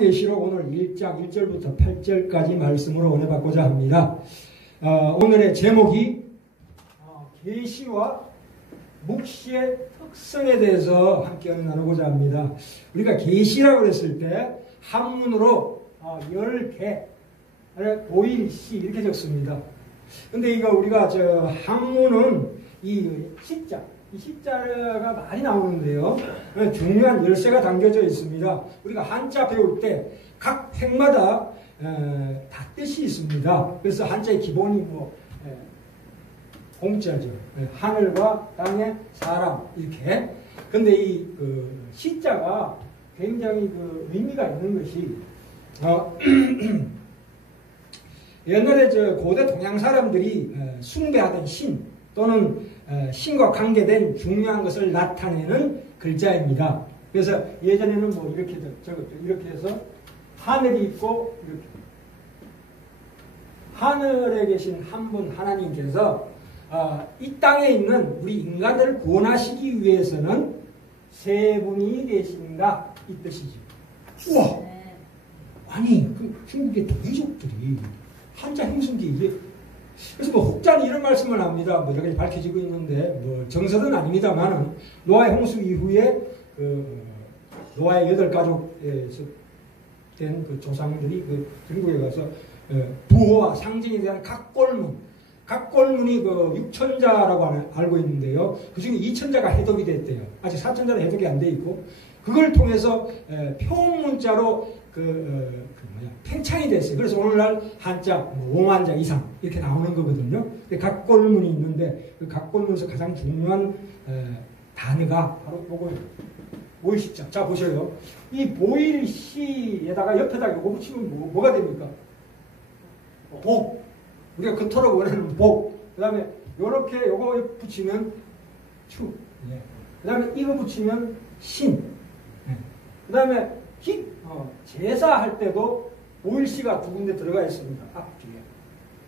요한계시록 오늘 1장 1절부터 8절까지 말씀으로 은혜받고자 합니다. 오늘의 제목이 계시와 묵시의 특성에 대해서 함께 나누고자 합니다. 우리가 계시라고 했을 때 한문으로 10개, 보일시 이렇게 적습니다. 근데 이거 우리가 한문은 이 시자가 많이 나오는데요. 중요한 열쇠가 담겨져 있습니다. 우리가 한자 배울 때 각 획마다 다 뜻이 있습니다. 그래서 한자의 기본이 공자죠. 하늘과 땅의 사람 이렇게. 근데 이 시자가 굉장히 의미가 있는 것이 옛날에 고대 동양 사람들이 숭배하던 신 또는 신과 관계된 중요한 것을 나타내는 글자입니다. 그래서 예전에는 이렇게 적었죠. 이렇게 해서 하늘이 있고 이렇게 하늘에 계신 한 분 하나님께서 이 땅에 있는 우리 인간들을 구원하시기 위해서는 세 분이 계신다 이 뜻이죠. 우와! 아니 중국의 대족들이 한자 행성기 이게 그래서 혹자는 이런 말씀을 합니다. 여러 가지 밝혀지고 있는데 정설은 아닙니다만은 노아의 홍수 이후에 노아의 8가족에서 된 조상들이 중국에 가서 부호와 상징에 대한 각골문이 6천자라고 알고 있는데요. 그 중에 2천자가 해독이 됐대요. 아직 4천자는 해독이 안 돼 있고 그걸 통해서 표문자로 팽창이 됐어요. 그래서 오늘날 한자 5만 자 이상 이렇게 나오는 거거든요. 각골문이 있는데 그 각골문에서 가장 중요한 단어가 바로 요거예요. 보일시자. 자 보셔요. 이 보일시에다가 옆에다가 요거 붙이면 뭐가 됩니까? 복. 우리가 그토록 원하는 복. 그 다음에 요렇게 요거 붙이면 추. 그 다음에 이거 붙이면 신. 그 다음에 제사할 때도 보일시가 두 군데 들어가 있습니다. 앞뒤에.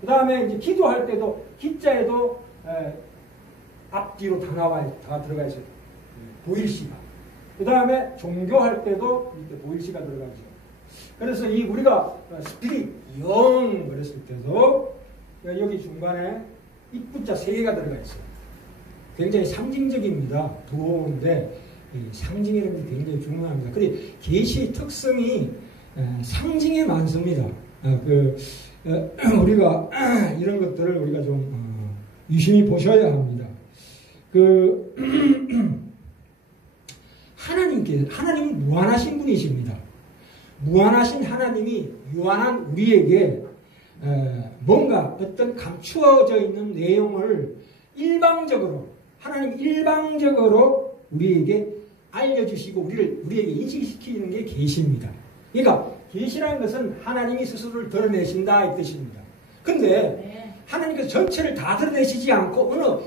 그 다음에 이제 기도할 때도 기자에도 앞뒤로 다 들어가 있어요. 보일시가. 그 다음에 종교할 때도 이렇게 보일시가 들어가죠. 그래서 우리가 스피릿, 영 그랬을 때도 여기 중간에 입구자 3개가 들어가 있어요. 굉장히 상징적입니다. 두어인데 상징이라는 게 굉장히 중요합니다. 그리고 계시의 특성이 상징에 많습니다. 우리가 이런 것들을 우리가 좀 유심히 보셔야 합니다. 하나님은 무한하신 분이십니다. 무한하신 하나님이 유한한 우리에게 뭔가 어떤 감추어져 있는 내용을 하나님 일방적으로 우리에게 알려주시고 우리에게 인식시키는 게 계시입니다. 그러니까 계시라는 것은 하나님이 스스로를 드러내신다 이 뜻입니다. 근데 하나님께서 전체를 다 드러내시지 않고 어느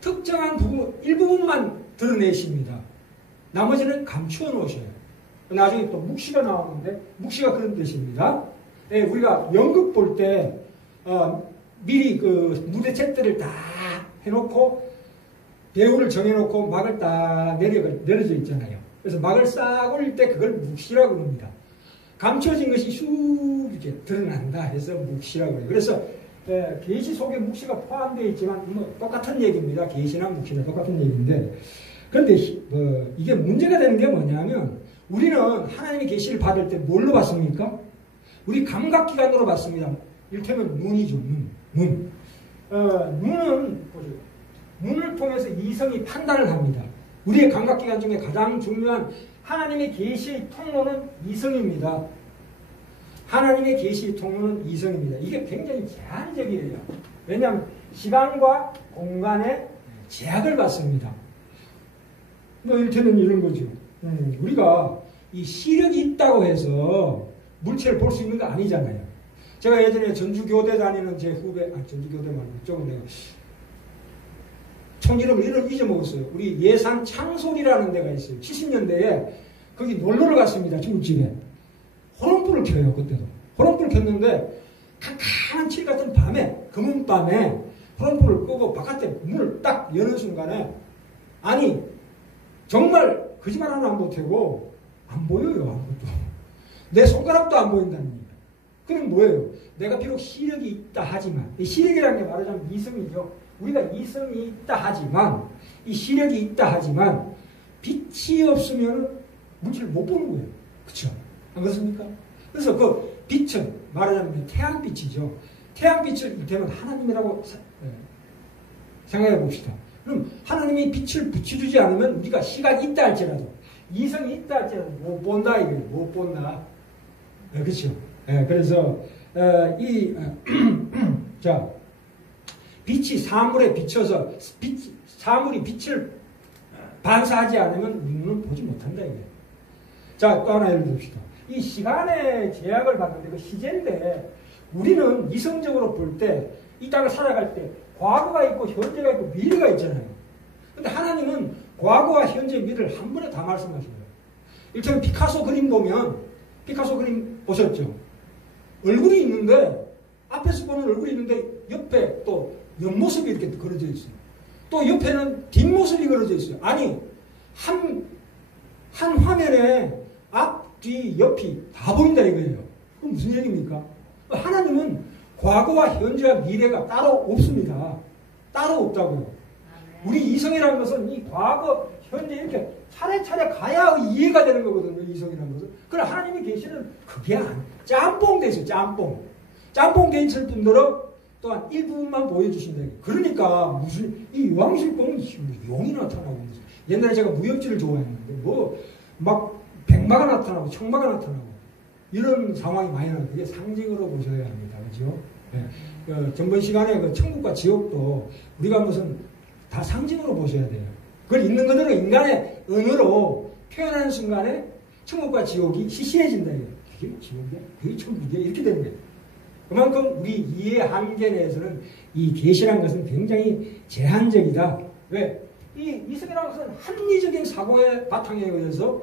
특정한 일부분만 드러내십니다. 나머지는 감추어 놓으셔요. 나중에 또 묵시가 나오는데 묵시가 그런 뜻입니다. 우리가 연극 볼 때 미리 무대 책들을 다 해놓고 배우를 정해놓고 막을 딱 내려져 있잖아요. 그래서 막을 싹 올릴 때 그걸 묵시라고 합니다. 감춰진 것이 슉 이렇게 드러난다 해서 묵시라고 해요. 그래서 계시 속에 묵시가 포함되어 있지만 똑같은 얘기입니다. 계시나 묵시나 똑같은 얘기인데 그런데 이게 문제가 되는 게 뭐냐면 우리는 하나님의 계시를 받을 때 뭘로 받습니까? 우리 감각기관으로 받습니다. 이를테면 눈이죠. 눈. 눈을 통해서 이성이 판단을 합니다. 우리의 감각기관 중에 가장 중요한 하나님의 계시의 통로는 이성입니다. 하나님의 계시의 통로는 이성입니다. 이게 굉장히 제한적이에요. 왜냐하면 시간과 공간에 제약을 받습니다. 이를테면 이런 거죠. 우리가 이 시력이 있다고 해서 물체를 볼 수 있는 거 아니잖아요. 제가 예전에 전주교대 다니는 제 후배, 전주교대 말고 이쪽은 내가 총 이름을 잊어먹었어요. 우리 예산 창솔이라는 데가 있어요. 70년대에 거기 놀러를 갔습니다. 중국집에. 호롱불을 켜요. 그때도. 호롱불을 켰는데 캄캄한 칠 같은 밤에 검은 밤에 호롱불을 끄고 바깥에 문을 딱 여는 순간에 정말 거짓말 하나 안 못하고 안 보여요. 아무것도. 내 손가락도 안 보인다는 얘기예요. 그럼 뭐예요? 내가 비록 시력이 있다 하지만, 이 시력이라는 게 말하자면 이성이죠. 우리가 이성이 있다 하지만, 이 시력이 있다 하지만, 빛이 없으면 물질을 못 보는 거예요. 그렇죠? 안 그렇습니까? 그래서 그 빛은 말하자면 태양빛이죠. 태양빛을 이태면 하나님이라고 생각해 봅시다. 그럼 하나님이 빛을 비춰주지 않으면 우리가 시각이 있다 할지라도, 이성이 있다 할지라도 못 본다 이거예요. 못 본다. 그렇죠? 그래서 자, 빛이 사물에 비춰서 사물이 빛을 반사하지 않으면 우리는 보지 못한다 이거예요. 자, 또 하나 예를 듭시다. 이 시간의 제약을 받는데 그 시제인데 우리는 이성적으로 볼 때 이 땅을 살아갈 때 과거가 있고 현재가 있고 미래가 있잖아요. 근데 하나님은 과거와 현재 미래를 한 번에 다 말씀하셔요. 일단 피카소 그림 보면 피카소 그림 보셨죠? 얼굴이 있는데 앞에서 보는 얼굴이 있는데 옆에 또 옆모습이 이렇게 그려져 있어요. 또 옆에는 뒷모습이 그려져 있어요. 아니 한 화면에 앞, 뒤, 옆이 다 보인다 이거예요. 그건 무슨 얘기입니까? 하나님은 과거와 현재와 미래가 따로 없습니다. 따로 없다고요. 우리 이성이라는 것은 이 과거, 현재 이렇게 차례차례 가야 이해가 되는 거거든요. 이성이라는 것은. 그러나 하나님이 계시는 그게 짬뽕 되죠. 짬뽕. 짬뽕 계실 분들은 또한 일부분만 보여주신다. 그러니까 무슨 이 요한실공은 용이 나타나고 옛날에 제가 무협지를 좋아했는데 뭐 막 백마가 나타나고 청마가 나타나고 이런 상황이 많이 나요. 그게 상징으로 보셔야 합니다. 그죠? 네. 전번 시간에 그 천국과 지옥도 우리가 무슨 다 상징으로 보셔야 돼요. 그걸 있는 그대로 인간의 언어로 표현하는 순간에 천국과 지옥이 시시해진다. 그게 지옥이야? 그게 천국이야? 이렇게 되는 거예요. 그만큼 우리 이해 한계 내에서는 이 계시라는 것은 굉장히 제한적이다. 왜? 이 이성이라는 것은 합리적인 사고의 바탕에 의해서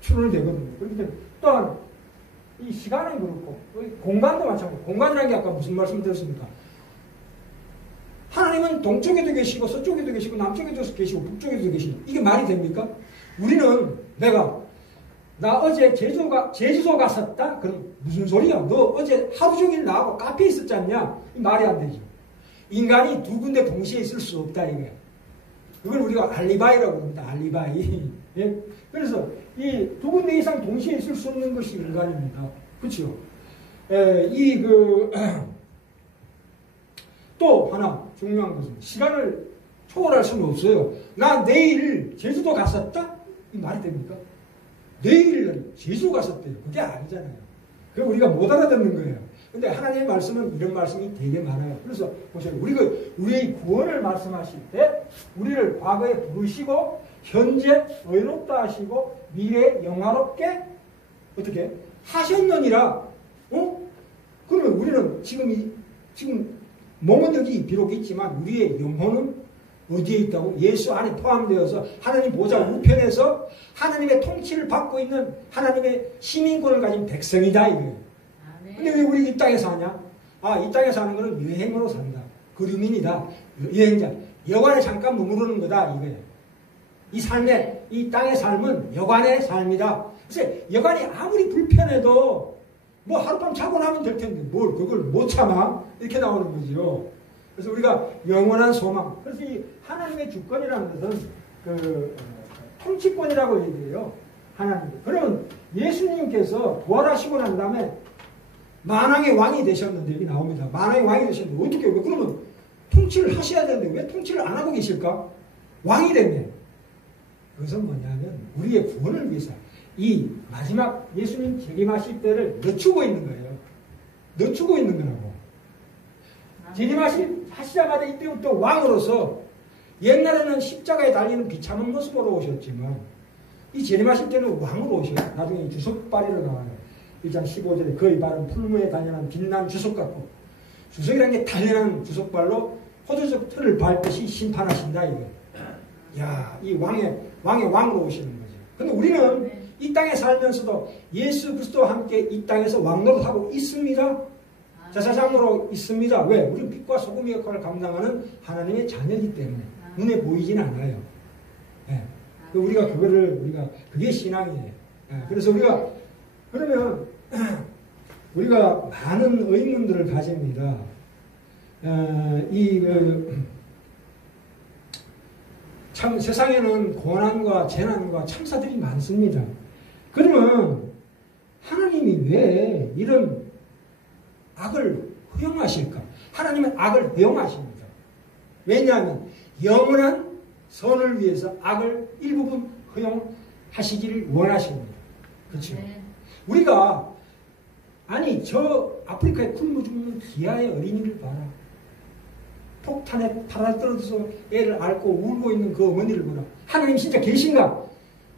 출현되거든요. 그런데 또한 이 시간은 그렇고 공간도 마찬가지고 공간이라는 게 아까 무슨 말씀 드렸습니까? 하나님은 동쪽에도 계시고 서쪽에도 계시고 남쪽에도 계시고 북쪽에도 계시고 이게 말이 됩니까? 우리는 나 어제 제주도 갔었다? 그럼 무슨 소리야? 너 어제 하루 종일 나하고 카페에 있었지 않냐? 이 말이 안 되죠. 인간이 두 군데 동시에 있을 수 없다 이거야. 그걸 우리가 알리바이라고 합니다. 알리바이. 예? 그래서 이 두 군데 이상 동시에 있을 수 없는 것이 인간입니다. 그렇죠? 또 하나 중요한 것은 시간을 초월할 수는 없어요. 나 내일 제주도 갔었다? 이 말이 됩니까? 내일 제주도 갔었대요. 그게 아니잖아요. 그거 우리가 못 알아듣는 거예요. 근데 하나님의 말씀은 이런 말씀이 되게 많아요. 그래서 보세요. 우리의 구원을 말씀하실 때 우리를 과거에 부르시고 현재 의롭다 하시고 미래에 영화롭게 어떻게 하셨느니라. 그러면 우리는 지금 몸은 여기 비록 있지만 우리의 영혼은 어디에 있다고? 예수 안에 포함되어서 하나님 보좌 우편에서 하나님의 통치를 받고 있는 하나님의 시민권을 가진 백성이다 이거예요. 근데 왜 우리 이 땅에 사냐? 이 땅에 사는 거는 여행으로 산다. 그리민이다. 여행자. 여관에 잠깐 머무르는 거다 이거예요. 이 땅의 삶은 여관의 삶이다. 그래서 여관이 아무리 불편해도 뭐 하룻밤 자고 나면 될 텐데 뭘 그걸 못 참아? 이렇게 나오는 거죠. 그래서 우리가 영원한 소망. 그래서 이 하나님의 주권이라는 것은 통치권이라고 얘기해요. 하나님. 그러면 예수님께서 부활하시고 난 다음에 만왕의 왕이 되셨는데 여기 나옵니다. 만왕의 왕이 되셨는데 어떻게 왜 그러면 통치를 하셔야 되는데 왜 통치를 안 하고 계실까? 왕이 되면 그것은 뭐냐면 우리의 구원을 위해서 이 마지막 예수님 재림하실 때를 늦추고 있는 거예요. 늦추고 있는 거라고. 재림하시자마자 이때부터 왕으로서 옛날에는 십자가에 달리는 비참한 모습으로 오셨지만 이 재림하실 때는 왕으로 오셔요. 나중에 주석발이로 나와요. 1장 15절에 그의 발은 풀무에 단연한 빛난 주석 같고 주석이라는 게 단연한 주석발로 호두적 틀을 밟듯이 심판하신다 이거예요. 야, 이 왕의 왕으로 오시는 거죠. 근데 우리는 이 땅에 살면서도 예수 그리스도와 함께 이 땅에서 왕노릇하고 있습니다. 제사장으로 있습니다. 왜? 우리는 빛과 소금의 역할을 감당하는 하나님의 자녀이기 때문에 눈에 보이진 않아요. 네. 우리가 그게 신앙이에요. 네. 그래서 우리가 그러면 우리가 많은 의문들을 가집니다. 참 세상에는 고난과 재난과 참사들이 많습니다. 그러면 하나님이 왜 이런 악을 허용하실까? 하나님은 악을 허용하십니다. 왜냐하면 영원한 선을 위해서 악을 일부분 허용하시기를 원하십니다. 그렇죠? 네. 우리가 아니 저 아프리카에 굶어 죽는 기아의 어린이를 봐라. 폭탄에 팔아 떨어져서 애를 앓고 울고 있는 그 어머니를 보라. 하나님 진짜 계신가?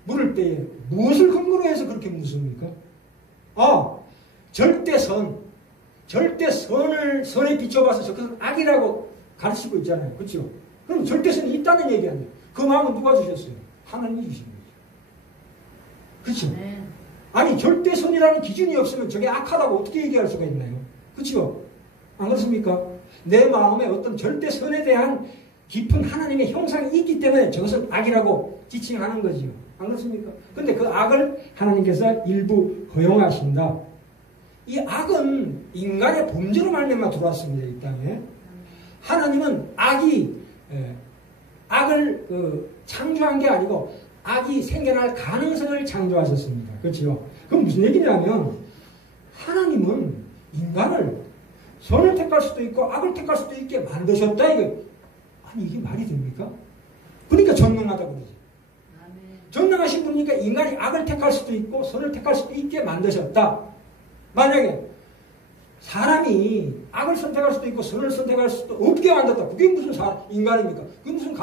물을 때에 무엇을 근거로 해서 그렇게 묻습니까? 절대선을 선에 비춰봐서 저것은 악이라고 가르치고 있잖아요. 그렇죠? 그럼 절대선이 있다는 얘기 아니에요. 그 마음은 누가 주셨어요? 하나님이 주신 거죠. 그렇죠? 네. 아니 절대선이라는 기준이 없으면 저게 악하다고 어떻게 얘기할 수가 있나요? 그렇죠? 안 그렇습니까? 내 마음에 어떤 절대선에 대한 깊은 하나님의 형상이 있기 때문에 저것은 악이라고 지칭하는 거지요. 안 그렇습니까? 근데 그 악을 하나님께서 일부 허용하신다. 이 악은 인간의 범죄로 말미암아 들어왔습니다. 이 땅에. 하나님은 악을 창조한 게 아니고 악이 생겨날 가능성을 창조하셨습니다. 그렇죠? 그럼 무슨 얘기냐면 하나님은 인간을 선을 택할 수도 있고 악을 택할 수도 있게 만드셨다. 아니 이게 말이 됩니까? 그러니까 전능하다고 그러지. 전능하신 분이니까 인간이 악을 택할 수도 있고 선을 택할 수도 있게 만드셨다. 만약에 사람이 악을 선택할 수도 있고 선을 선택할 수도 없게 만들었다. 그게 무슨 인간입니까? 그게 무슨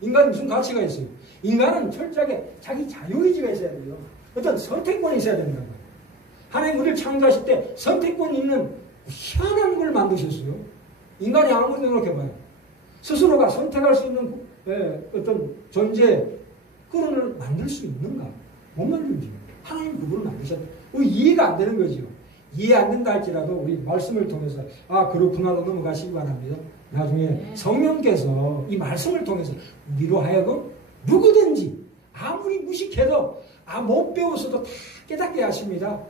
인간이 무슨 가치가 있어요? 인간은 철저하게 자기 자유의지가 있어야 돼요. 어떤 선택권이 있어야 된다는 거예요. 하나님 우리를 창조하실 때 선택권이 있는 희한한 걸 만드셨어요. 인간이 아무리 생각해봐요. 스스로가 선택할 수 있는 어떤 존재, 그걸 만들 수 있는가? 못 만들지. 하나님 그걸 만드셨다. 이해가 안 되는 거죠. 이해 안 된다 할지라도 우리 말씀을 통해서 그렇구나로 넘어가시기 바랍니다. 나중에 성령께서 이 말씀을 통해서 우리로 하여금 누구든지 아무리 무식해도 못 배웠어도 다 깨닫게 하십니다.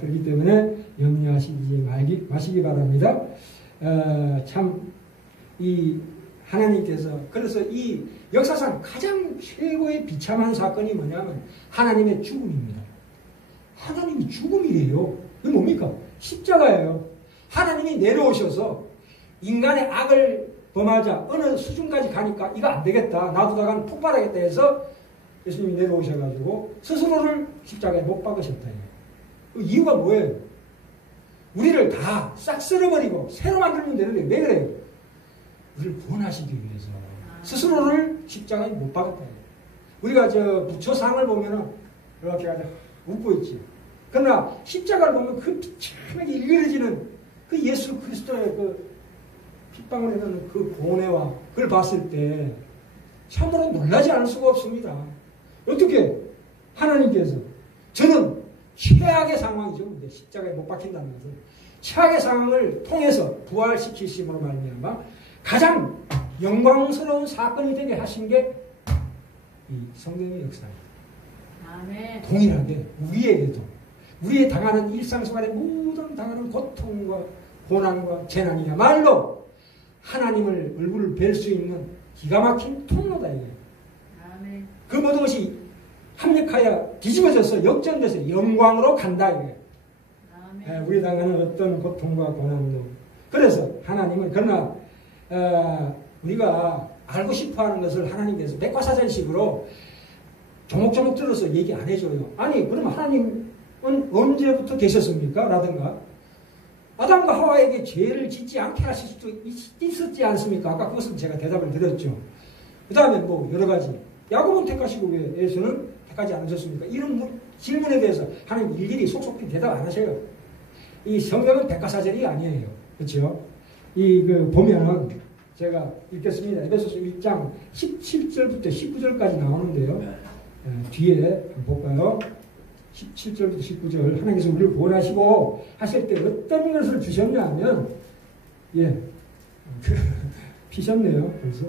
그렇기 때문에 염려하시지 마시기 바랍니다. 참 이 하나님께서 그래서 이 역사상 가장 최고의 비참한 사건이 뭐냐면 하나님의 죽음입니다. 하나님이 죽음이래요. 이게 뭡니까? 십자가예요. 하나님이 내려오셔서 인간의 악을 범하자 어느 수준까지 가니까 이거 안 되겠다. 놔두다가는 폭발하겠다 해서 예수님이 내려오셔가지고 스스로를 십자가에 못 박으셨다. 그 이유가 뭐예요? 우리를 다 싹 쓸어버리고 새로 만들면 되는데 왜 그래요? 우리를 구원하시기 위해서 스스로를 십자가에 못 박았다. 우리가 저 부처상을 보면은 이렇게 아주 웃고 있지. 그러나 십자가를 보면 그 비참하게 일그러지는 그 예수 그리스도의 그 핏방울에 넣는 그 고뇌와 그걸 봤을 때 참으로 놀라지 않을 수가 없습니다. 어떻게 하나님께서 저는 최악의 상황이죠. 근데 십자가에 못 박힌다는 것은 최악의 상황을 통해서 부활시키심으로 말미암아 가장 영광스러운 사건이 되게 하신 게 이 성령의 역사입니다. 아멘. 동일하게 우리에게도 우리의 당하는 일상생활의 모든 당하는 고통과 고난과 재난이야말로 하나님을 얼굴을 뵐 수 있는 기가 막힌 통로다 이게. 아멘. 그 모든 것이 합력하여 뒤집어져서 역전돼서 영광으로 간다 이게. 아멘. 우리 당하는 어떤 고통과 고난도. 그래서 하나님은 그러나 우리가 알고 싶어하는 것을 하나님께서 백과사전식으로 조목조목 들어서 얘기 안 해줘요. 아니 그럼 하나님은 언제부터 계셨습니까? 라든가 아담과 하와에게 죄를 짓지 않게 하실 수도 있었지 않습니까? 아까 그것은 제가 대답을 드렸죠. 그 다음에 뭐 여러 가지 야곱은 택하시고 왜 에서는 택하지 않으셨습니까? 이런 질문에 대해서 하나님 일일이 속속히 대답 안 하셔요. 이 성경은 백과사전이 아니에요. 그렇죠? 보면은 제가 읽겠습니다. 에베소서 1장 17절부터 19절까지 나오는데요. 뒤에 한번 볼까요? 17절부터 19절 하나님께서 우리를 구원하시고 하실 때 어떤 것을 주셨냐면 피셨네요. 그래서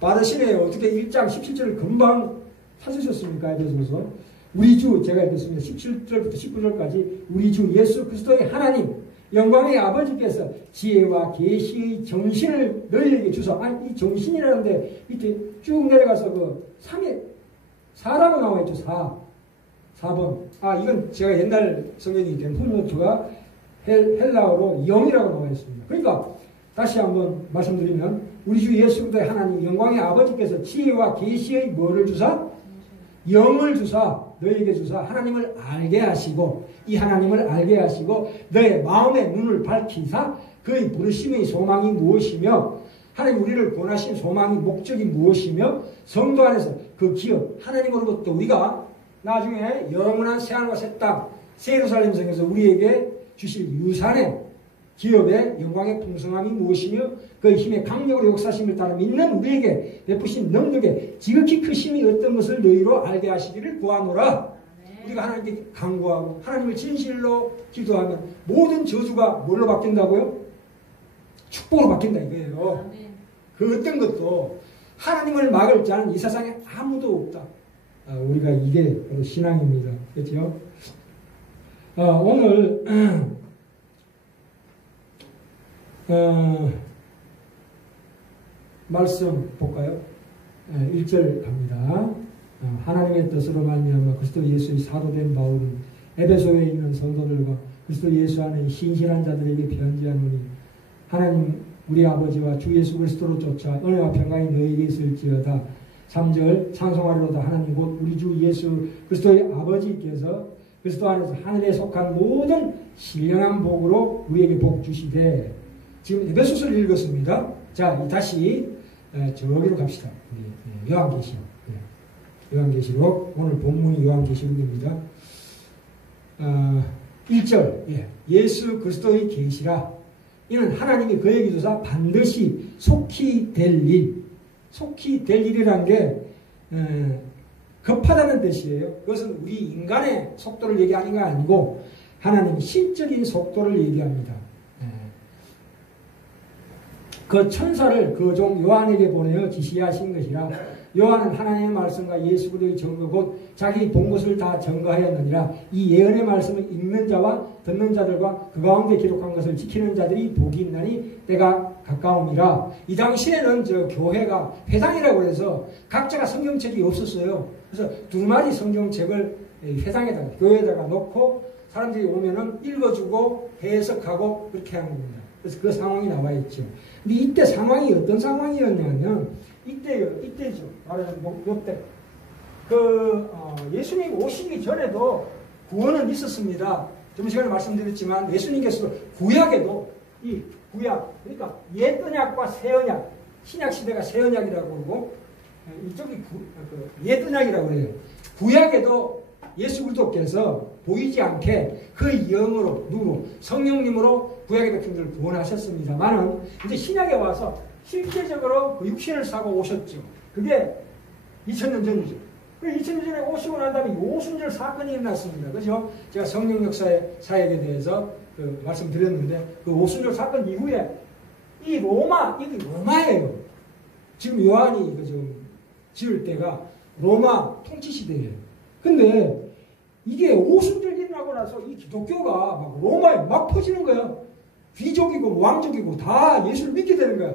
빠르시네요. 어떻게 1장 17절을 금방 찾으셨습니까? 에베소서 우리 주, 제가 읽겠습니다. 17절부터 19절까지 우리 주 예수 그리스도의 하나님, 영광의 아버지께서 지혜와 계시의 정신을 너희에게 주사. 아니, 이 정신이라는데 밑에 쭉 내려가서 그 3에 4라고 나와 있죠. 4번. 아, 이건 제가 옛날 성경이기 때문에 풋노트가 헬라어로 영이라고 나와 있습니다. 그러니까 다시 한번 말씀드리면 우리 주 예수 그리스도의 하나님 영광의 아버지께서 지혜와 계시의 뭐를 주사? 영을 주사 너희에게 주사 하나님을 알게 하시고 이 하나님을 알게 하시고 너의 마음의 눈을 밝히사 그의 부르심의 소망이 무엇이며 하나님 우리를 구원하신 소망이 목적이 무엇이며 성도 안에서 그 기업 하나님으로부터 우리가 나중에 영원한 새하늘과 새 땅 새 예루살렘 성에서 우리에게 주실 유산의 기업의 영광의 풍성함이 무엇이며 그의 힘의 강력으로 역사심을 따라 믿는 우리에게 베푸신 능력의 지극히 크심이 어떤 것을 너희로 알게 하시기를 구하노라. 우리가 하나님께 간구하고 하나님을 진실로 기도하면 모든 저주가 뭘로 바뀐다고요? 축복으로 바뀐다 이거예요. 그 어떤 것도 하나님을 막을 자는 이 세상에 아무도 없다. 우리가 이게 바로 신앙입니다. 그렇죠? 오늘 말씀 볼까요? 1절 갑니다. 하나님의 뜻으로 말미암아 그리스도 예수의 사도된 바울은 에베소에 있는 성도들과 그리스도 예수 안에 신실한 자들에게 편지하노니 하나님 우리 아버지와 주 예수 그리스도로 쫓아 은혜와 평강이 너희에게 있을지어다. 3절 찬송하리로다. 하나님 곧 우리 주 예수 그리스도의 아버지께서 그리스도 안에서 하늘에 속한 모든 신령한 복으로 우리에게 복 주시되. 지금 에베소서를 읽었습니다. 자, 다시 저기로 갑시다. 요한계시록. 요한계시록. 오늘 본문이 요한계시록입니다. 1절. 예수 그리스도의 계시라. 이는 하나님이 그에게 주사 반드시 속히 될 일. 속히 될 일이라는 게 급하다는 뜻이에요. 그것은 우리 인간의 속도를 얘기하는 게 아니고 하나님의 신적인 속도를 얘기합니다. 그 천사를 그 종 요한에게 보내어 지시하신 것이라. 요한은 하나님의 말씀과 예수 그리스도의 증거 곧 자기 본 것을 다 증거하였느니라. 이 예언의 말씀을 읽는 자와 듣는 자들과 그 가운데 기록한 것을 지키는 자들이 복이 있나니 때가 가까움이라. 이 당시에는 저 교회가 회당이라고 해서 각자가 성경책이 없었어요. 그래서 두 마리 성경책을 회당에다가 교회에다가 놓고 사람들이 오면은 읽어주고 해석하고 그렇게 하는 겁니다. 그래서 그 상황이 나와 있죠. 근데 이때 상황이 어떤 상황이었냐면 이때죠. 말하자면 요때 예수님 오시기 전에도 구원은 있었습니다. 좀 시간에 말씀드렸지만 예수님께서 구약에도 이 구약 그러니까 옛 언약과 새 언약 신약 시대가 새 언약이라고 그러고 이쪽이 옛 언약이라고 그래요. 구약에도 예수 그리스도께서 보이지 않게 그 영으로 누구로 성령님으로 구약의 백성들을 구원하셨습니다만은 이제 신약에 와서 실제적으로 그 육신을 사고 오셨죠. 그게 2000년 전이죠. 그 2000년 전에 오시고 난 다음에 오순절 사건이 일어났습니다. 그죠? 제가 성령 역사의 사역에 대해서 말씀드렸는데 그 오순절 사건 이후에 이게 로마예요. 지금 요한이 이거 좀 지을 때가 로마 통치 시대예요. 근데 이게 오순절 일어나고 나서 이 기독교가 막 로마에 막 퍼지는 거야. 귀족이고 왕족이고 다 예수를 믿게 되는 거야.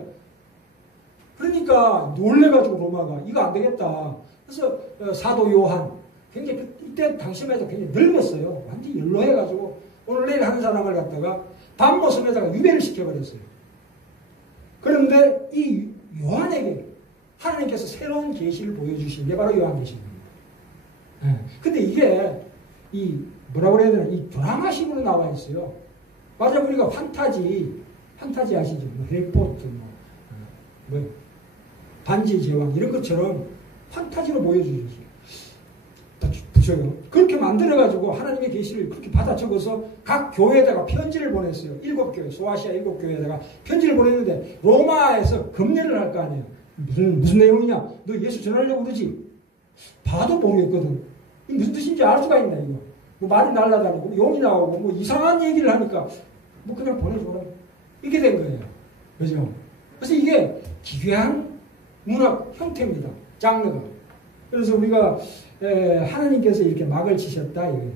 그러니까 놀래가지고 로마가 이거 안 되겠다. 그래서 사도 요한 굉장히 이때 당시만 해도 굉장히 늙었어요. 완전히 연로해가지고 오늘 내일 하는 사람을 갖다가 밤모섬에다가 유배를 시켜버렸어요. 그런데 이 요한에게 하나님께서 새로운 계시를 보여주신 게 바로 요한계시입니다. 근데 이게 뭐라고 그래야 되나 이 드라마식으로 나와 있어요. 맞아 우리가 판타지 아시죠? 해리포터 반지의 제왕 이런 것처럼 판타지로 보여주셨어요. 부셔요. 그렇게 만들어가지고 하나님의 계시를 그렇게 받아 적어서 각 교회에다가 편지를 보냈어요. 7교회, 소아시아 7교회에다가 편지를 보냈는데 로마에서 검열을 할 거 아니에요. 무슨 내용이냐? 너 예수 전하려고 그러지? 봐도 모르겠거든. 무슨 뜻인지 알 수가 있나 이거. 뭐 말이 날라다니고 용이 나오고 뭐 이상한 얘기를 하니까 뭐 그냥 보내줘라. 이렇게 된 거예요. 그죠? 그래서 이게 기괴한 문학 형태입니다. 장르가. 그래서 우리가 하나님께서 이렇게 막을 치셨다 이거예요.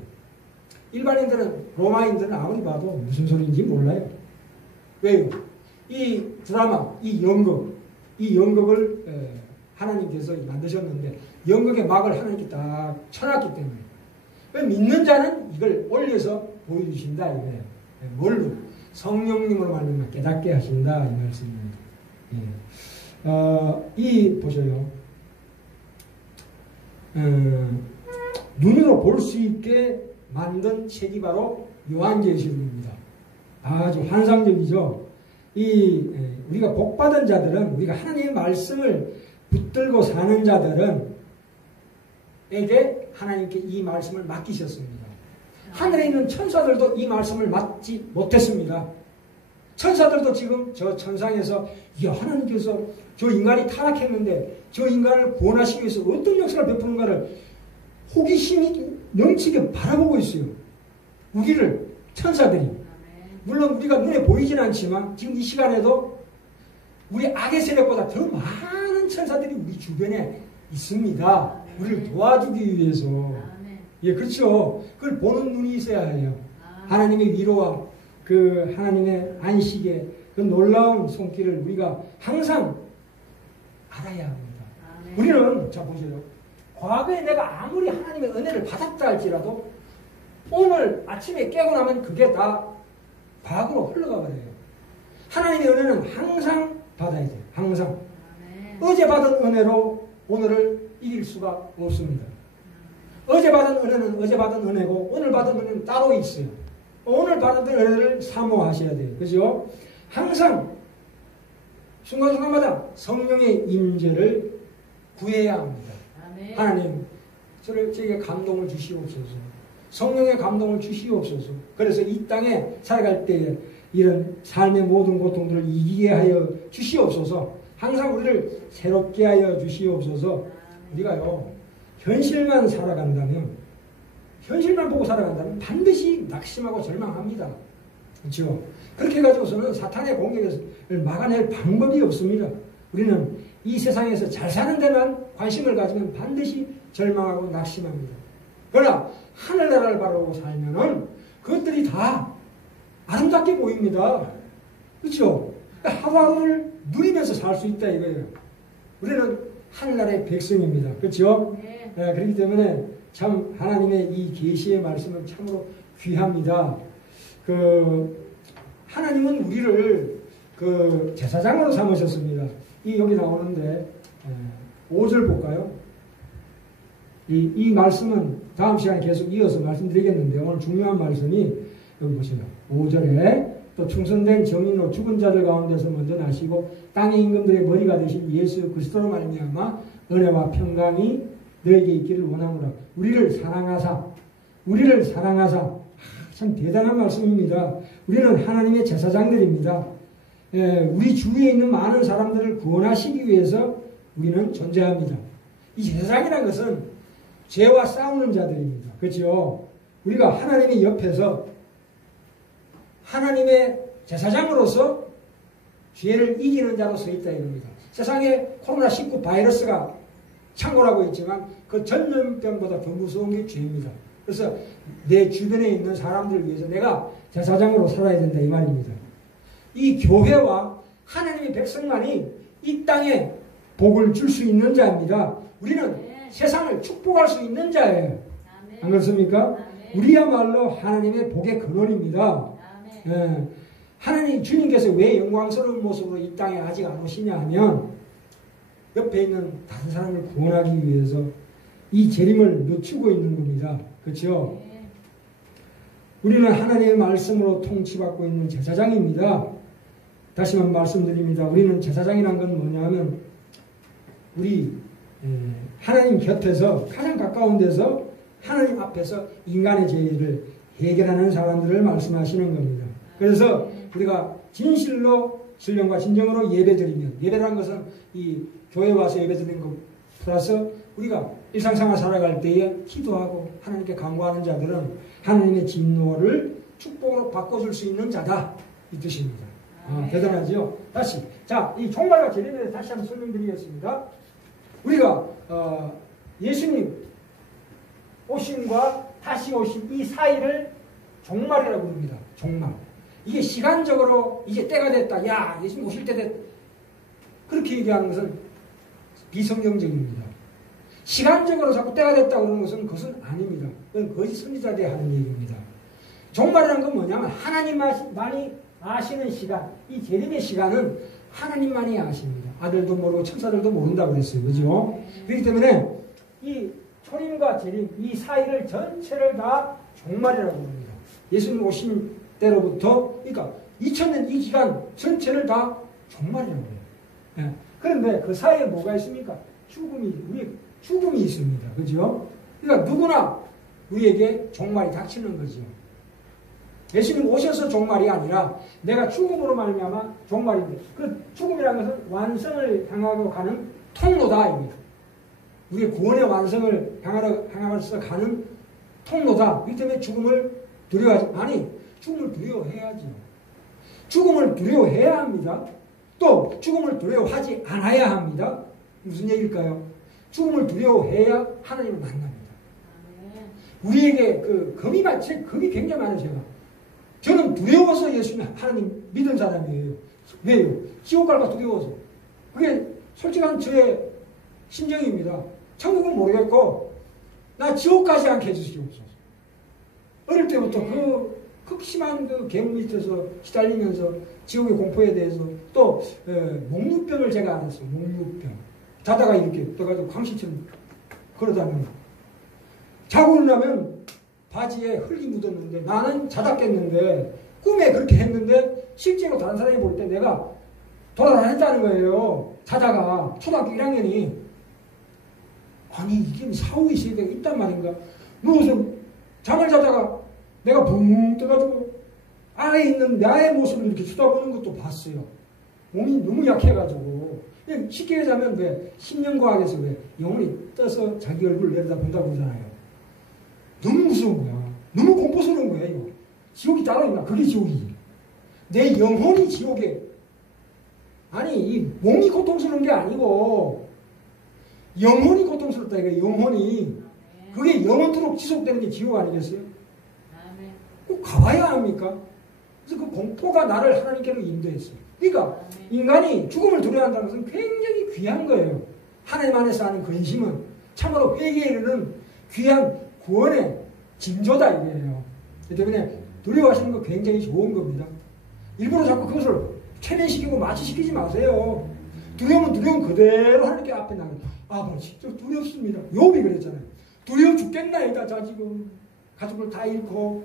일반인들은 로마인들은 아무리 봐도 무슨 소리인지 몰라요. 왜요? 이 드라마, 이 연극을 하나님께서 만드셨는데 연극의 막을 하나님께 딱 쳐놨기 때문에 믿는 자는 이걸 올려서 보여주신다 이거예요. 뭘로? 성령님으로 말미암아 깨닫게 하신다 이 말씀입니다. 이 보셔요. 눈으로 볼 수 있게 만든 책이 바로 요한계시록입니다. 아주 환상적이죠. 우리가 복받은 자들은, 우리가 하나님의 말씀을 붙들고 사는 자들은 에게 하나님께 이 말씀을 맡기셨습니다. 하늘에 있는 천사들도 이 말씀을 맡지 못했습니다. 천사들도 지금 저 천상에서 하나님께서 저 인간이 타락했는데 저 인간을 구원하시기 위해서 어떤 역사를 베푸는가를 호기심이 넘치게 바라보고 있어요. 우리를, 천사들이. 물론 우리가 눈에 보이진 않지만 지금 이 시간에도 우리 악의 세력보다 더 많은 천사들이 우리 주변에 있습니다. 우리를 도와주기 위해서. 예, 그렇죠. 그걸 보는 눈이 있어야 해요. 하나님의 위로와 그 하나님의 안식의 그 놀라운 손길을 우리가 항상 알아야 합니다. 우리는, 자, 보세요. 과거에 내가 아무리 하나님의 은혜를 받았다 할지라도 오늘 아침에 깨고 나면 그게 다 과거로 흘러가 버려요. 하나님의 은혜는 항상 받아야 돼요. 항상. 어제 받은 은혜로 오늘을 이길 수가 없습니다. 어제 받은 은혜는 어제 받은 은혜고 오늘 받은 은혜는 따로 있어요. 오늘 받은 은혜를 사모하셔야 돼요. 그죠? 항상 순간순간마다 성령의 임재를 구해야 합니다. 하나님, 저에게 감동을 주시옵소서. 성령의 감동을 주시옵소서. 그래서 이 땅에 살아갈 때에 이런 삶의 모든 고통들을 이기게 하여 주시옵소서. 항상 우리를 새롭게 하여 주시옵소서. 우리가요, 현실만 살아간다면, 현실만 보고 살아간다면 반드시 낙심하고 절망합니다. 그렇죠? 그렇게 해가지고서는 사탄의 공격을 막아낼 방법이 없습니다. 우리는 이 세상에서 잘 사는 데만 관심을 가지면 반드시 절망하고 낙심합니다. 그러나 하늘나라를 바라보고 살면은 그것들이 다 아름답게 보입니다. 그렇죠? 하루하루를 누리면서 살 수 있다 이거예요. 우리는 하늘나라의 백성입니다. 그렇죠? 네. 그렇기 때문에 참 하나님의 이 계시의 말씀은 참으로 귀합니다. 하나님은 우리를 제사장으로 삼으셨습니다. 여기 나오는데 5절 볼까요? 이 말씀은 다음 시간에 계속 이어서 말씀드리겠는데 오늘 중요한 말씀이 여기 보시면 5절에 또 충성된 정인으로 죽은 자들 가운데서 먼저 나시고 땅의 임금들의 머리가 되신 예수 그리스도로 말미암아 은혜와 평강이 너에게 있기를 원하노라. 우리를 사랑하사 참 대단한 말씀입니다. 우리는 하나님의 제사장들입니다. 우리 주위에 있는 많은 사람들을 구원하시기 위해서 우리는 존재합니다. 이 제사장이라는 것은 죄와 싸우는 자들입니다. 그렇죠? 우리가 하나님의 옆에서 하나님의 제사장으로서 죄를 이기는 자로 서 있다 이겁니다. 세상에 코로나19 바이러스가 창궐하고 있지만 그 전염병보다 더 무서운 게 죄입니다. 그래서 내 주변에 있는 사람들을 위해서 내가 제사장으로 살아야 된다 이 말입니다. 이 교회와 하나님의 백성만이 이 땅에 복을 줄 수 있는 자입니다. 우리는 세상을 축복할 수 있는 자예요. 안 그렇습니까? 우리야말로 하나님의 복의 근원입니다. 하나님 주님께서 왜 영광스러운 모습으로 이 땅에 아직 안 오시냐 하면 옆에 있는 다른 사람을 구원하기 위해서 이 재림을 늦추고 있는 겁니다. 그렇죠? 우리는 하나님의 말씀으로 통치받고 있는 제사장입니다. 다시 한번 말씀드립니다. 우리는 제사장이란 건 뭐냐면 우리 하나님 곁에서 가장 가까운 데서 하나님 앞에서 인간의 죄를 해결하는 사람들을 말씀하시는 겁니다. 그래서 우리가 진실로 신령과 진정으로 예배드리면, 예배라는 것은 이 교회 와서 예배드리는 것 플러스 우리가 일상생활 살아갈 때에 기도하고 하나님께 간구하는 자들은 하나님의 진노를 축복으로 바꿔줄 수 있는 자다 이 뜻입니다. 대단하죠? 다시 자, 이 종말과 재림에 대해서 다시 한번 설명드리겠습니다. 우리가 예수님 오심과 다시 오심 이 사이를 종말이라고 부릅니다. 종말. 이게 시간적으로 이제 때가 됐다. 야, 예수님 오실 때 됐다. 그렇게 얘기하는 것은 비성경적입니다. 시간적으로 자꾸 때가 됐다 그러는 것은 그것은 아닙니다. 그건 거짓 선지자들이 하는 얘기입니다. 종말이라는 건 뭐냐면 하나님만이 아시는 시간, 이 재림의 시간은 하나님만이 아십니다. 아들도 모르고 천사들도 모른다고 그랬어요. 그죠? 그렇기 때문에 이 초림과 재림, 이 사이를 전체를 다 종말이라고 합니다. 예수님 오신 때로부터, 그러니까 2000년 이 기간 전체를 다 종말이라고 해요. 예. 그런데 그 사이에 뭐가 있습니까? 죽음이 있습니다. 그죠? 그러니까 누구나 우리에게 종말이 닥치는 거죠. 예수님 오셔서 종말이 아니라 내가 죽음으로 말미암아 종말인데, 그 죽음이라는 것은 완성을 향하고 가는 통로다 입니다. 우리의 구원의 완성을 향하서 가는 통로다. 그렇기 때문에 죽음을 두려워하지. 아니, 죽음을 두려워해야죠. 죽음을 두려워해야 합니다. 또 죽음을 두려워하지 않아야 합니다. 무슨 얘기일까요? 죽음을 두려워해야 하나님을 만납니다. 우리에게 겁이 굉장히 많아요. 저는 두려워서 예수님 하나님 믿은 사람이에요. 왜요? 지옥 갈까 두려워서. 그게 솔직한 저의 심정입니다. 천국은 모르겠고 나 지옥 가지 않게 해주시옵소서. 어릴 때부터 그 극심한 그 괴물 밑에서 시달리면서 지옥의 공포에 대해서 또 목류병을 제가 알았어요. 목류병. 자다가 이렇게 떠가지고 광시처럼 걸어다니는. 자고 일어나면 바지에 흙이 묻었는데 나는 자다 깼는데 꿈에 그렇게 했는데 실제로 다른 사람이 볼 때 내가 돌아다녔다는 거예요. 자다가 초등학교 1학년이 아니 이게 사후의 세계가 있단 말인가. 누워서 잠을 자다가 내가 붕 떠가지고 안에 있는 나의 모습을 이렇게 쳐다보는 것도 봤어요. 몸이 너무 약해가지고. 쉽게 얘기하면 왜 심령과학에서 왜 영혼이 떠서 자기 얼굴을 내려다본다고 그러잖아요. 너무 무서운 거야. 너무 공포스러운 거야 이거. 지옥이 따로 있나? 그게 지옥이지. 내 영혼이 지옥에. 아니 이 몸이 고통스러운 게 아니고 영혼이 고통스럽다 이거. 영혼이. 그게 영원토록 지속되는 게 지옥 아니겠어요? 꼭 가봐야 합니까? 그래서 그 공포가 나를 하나님께로 인도했어요. 그러니까 인간이 죽음을 두려워한다는 것은 굉장히 귀한 거예요. 하나님 안에서 하는 근심은 참으로 회개에 이르는 귀한 구원의 징조다 이거예요. 그렇기 때문에 두려워하시는 거 굉장히 좋은 겁니다. 일부러 자꾸 그것을 체면시키고 마취시키지 마세요. 두려움은 두려움 그대로 하나님께 앞에 나갑니다. 아, 진짜 두렵습니다. 욥이 그랬잖아요. 두려워 죽겠나이다. 자 지금 가족을 다 잃고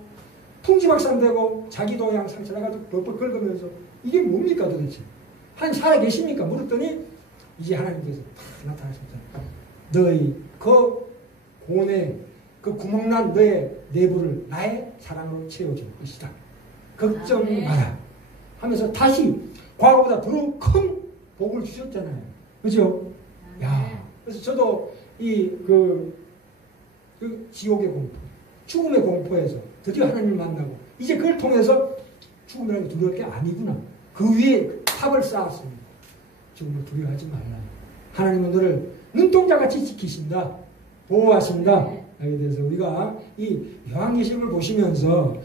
풍지박산되고 자기도 그냥 상처나가지고 벅벅 긁으면서 이게 뭡니까 도대체? 하나님 살아계십니까? 물었더니 이제 하나님께서 탁 나타나셨잖아요. 너희 그 고뇌 그 구멍난 너의 내부를 나의 사랑으로 채워줄 것이다. 걱정 마라 하면서 다시 과거보다 더 큰 복을 주셨잖아요. 그죠? 야, 그래서 저도 그 지옥의 공포, 죽음의 공포에서 드디어 하나님을 만나고 이제 그걸 통해서 죽음이라는 게 두려울 게 아니구나. 그 위에 탑을 쌓았습니다. 죽음을 두려워하지 말라. 하나님은 너를 눈동자같이 지키신다. 보호하신다. 여기에 대해서 우리가 이 요한계시록을 보시면서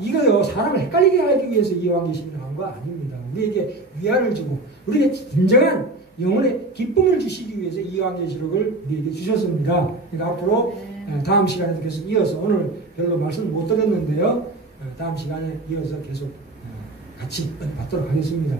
이거요 사람을 헷갈리게 하기 위해서 이 요한계시록을 한 거 아닙니다. 우리에게 위안을 주고 우리에게 진정한 영혼의 기쁨을 주시기 위해서 이 요한계시록을 우리에게 주셨습니다. 그러니까 앞으로 다음 시간에도 계속 이어서 오늘 별로 말씀 못 드렸는데요. 다음 시간에 이어서 계속 같이 받도록 하겠습니다.